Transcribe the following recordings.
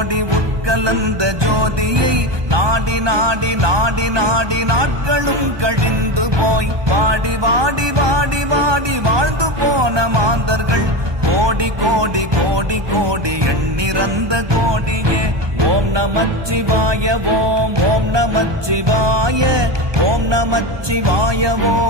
கோடி உட்கலந்த ஜோதியை நாடி நாடி நாடி நாடி நாட்களும் கழிந்து போய் வாடி வாடி வாடி வாடி வாழ்ந்து போன மாந்தர்கள். கோடி கோடி கோடி கோடி எண்ணிறந்த கோடியே. ஓம் நமச்சிவாய ஓம் ஓம் நமச்சிவாய ஓம் நமச்சிவாய ஓம்.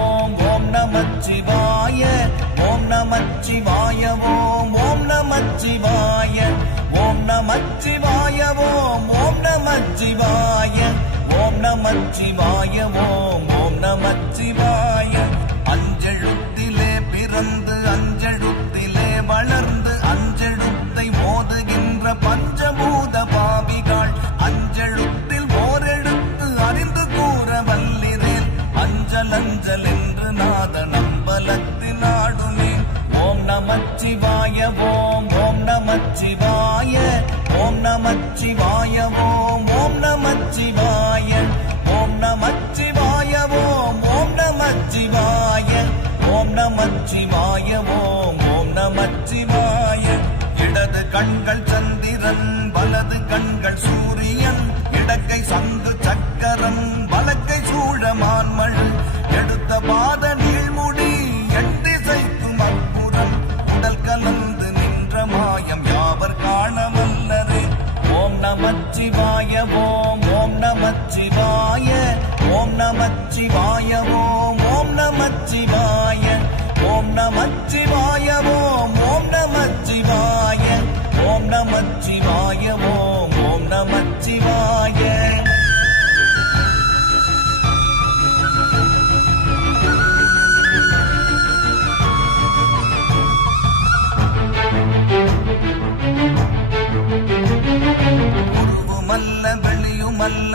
ஓம் நமச்சிவாய ஓம் ஓம் நமச்சிவாய. அஞ்செழுத்திலே பிறந்து அஞ்செழுத்திலே வளர்ந்து அஞ்செழுத்தை மோதுகின்ற பஞ்சபூத பாவிகள். அஞ்செழுத்தில் ஓரெழுத்து அறிந்து கூற வல்லிரேல். அஞ்சல் அஞ்சல் என்று நாத நம்பலத்தில் ஆடுமே ஓம் நமச்சிவாய ஓம் ஓம் நமச்சிவாய. ஓம் நமச்சிவாய ஓம் ஓம் நமச்சிவாய. ஓம் நமச்சிவாய ஓம் ஓம் நமச்சிவாய. இடது கண்கள் சந்திரன் வலது கண்கள் சூரியன். இடக்கை சங்கு சக்கரம் வலக்கை சூழ சூழமான்மள் எடுத்த பாத நீழ்முடி எட்டிசைக்கும் அற்புதம். உடல் கலந்து நின்ற மாயம் யாவர் காண வல்லரே? ஓம் நமச்சிவாய நமச்சிவாய ஓம் ஓம் நமச்சிவாய. உருவுமல்ல வெளியுமல்ல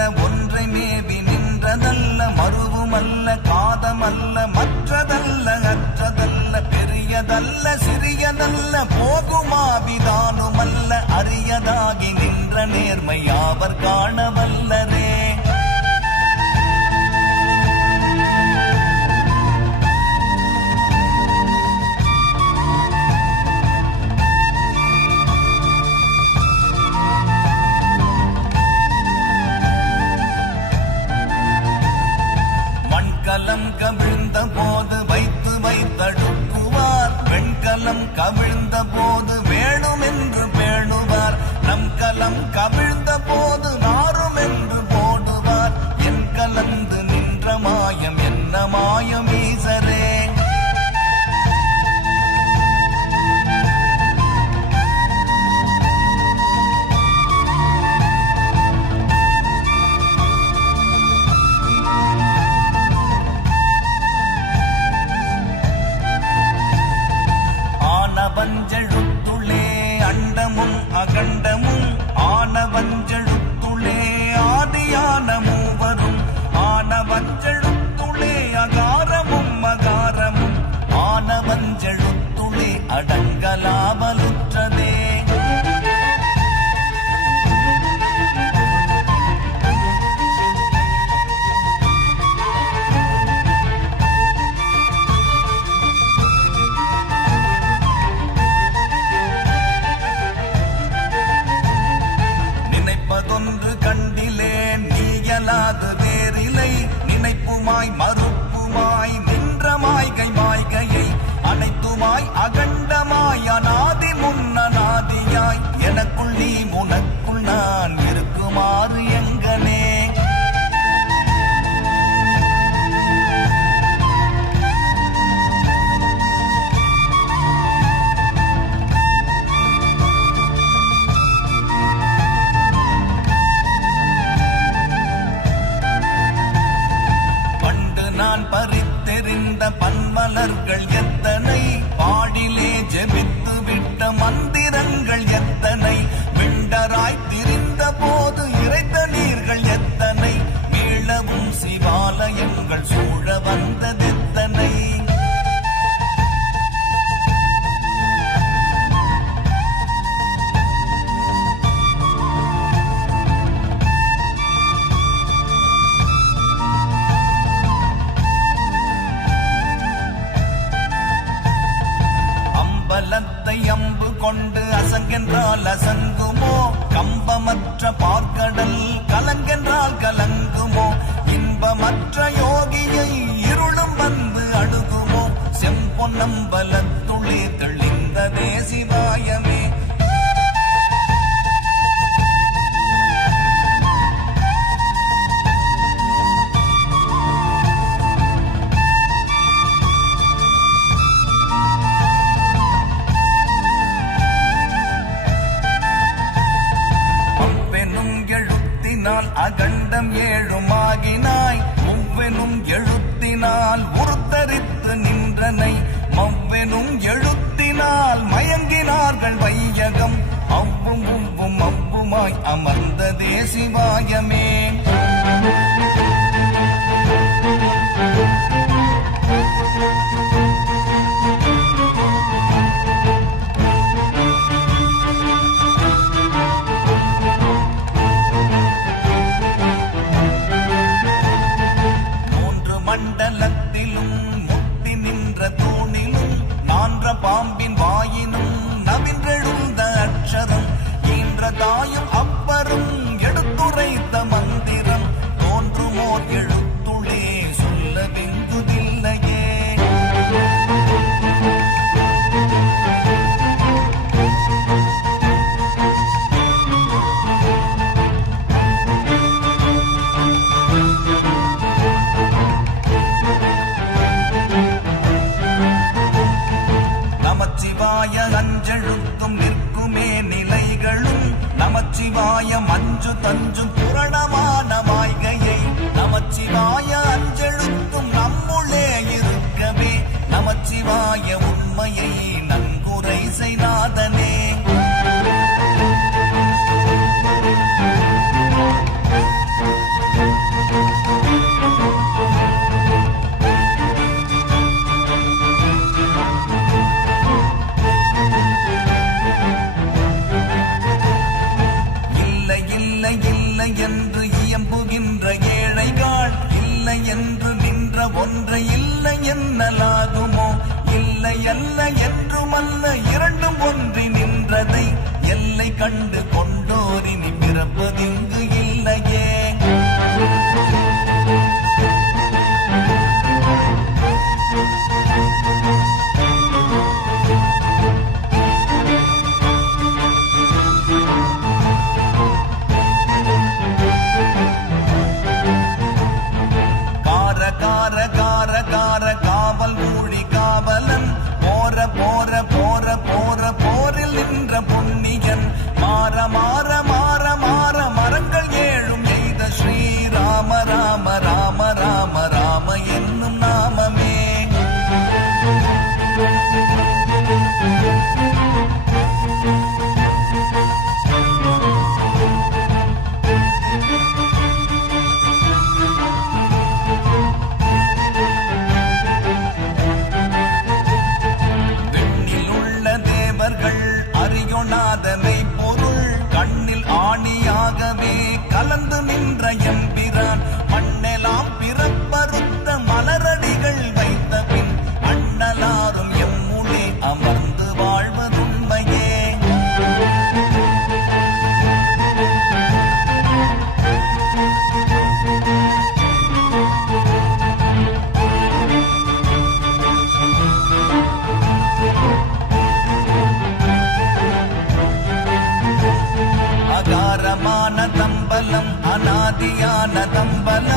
நின்ற நேர்மை காண ஒன்று கண்டிலேன் நீயலாது வேறிலை நினைப்புமாய் மறு சூழ வந்ததெத்தனை அம்பலத்தை அம்பு கொண்டு அசங்கென்றால் அசங்குமோ? கம்பமற்ற பார்க்கடல் கலங்கென்றால் கலங்குமோ? இன்பமற்ற யோகியை இருளும் வந்து அணுகுமோ செம்பொன்னம்பலத்துள்ளே தெளிந்த தேசிவா sivayame same. எம்பிரான் ஆதியான தம்பல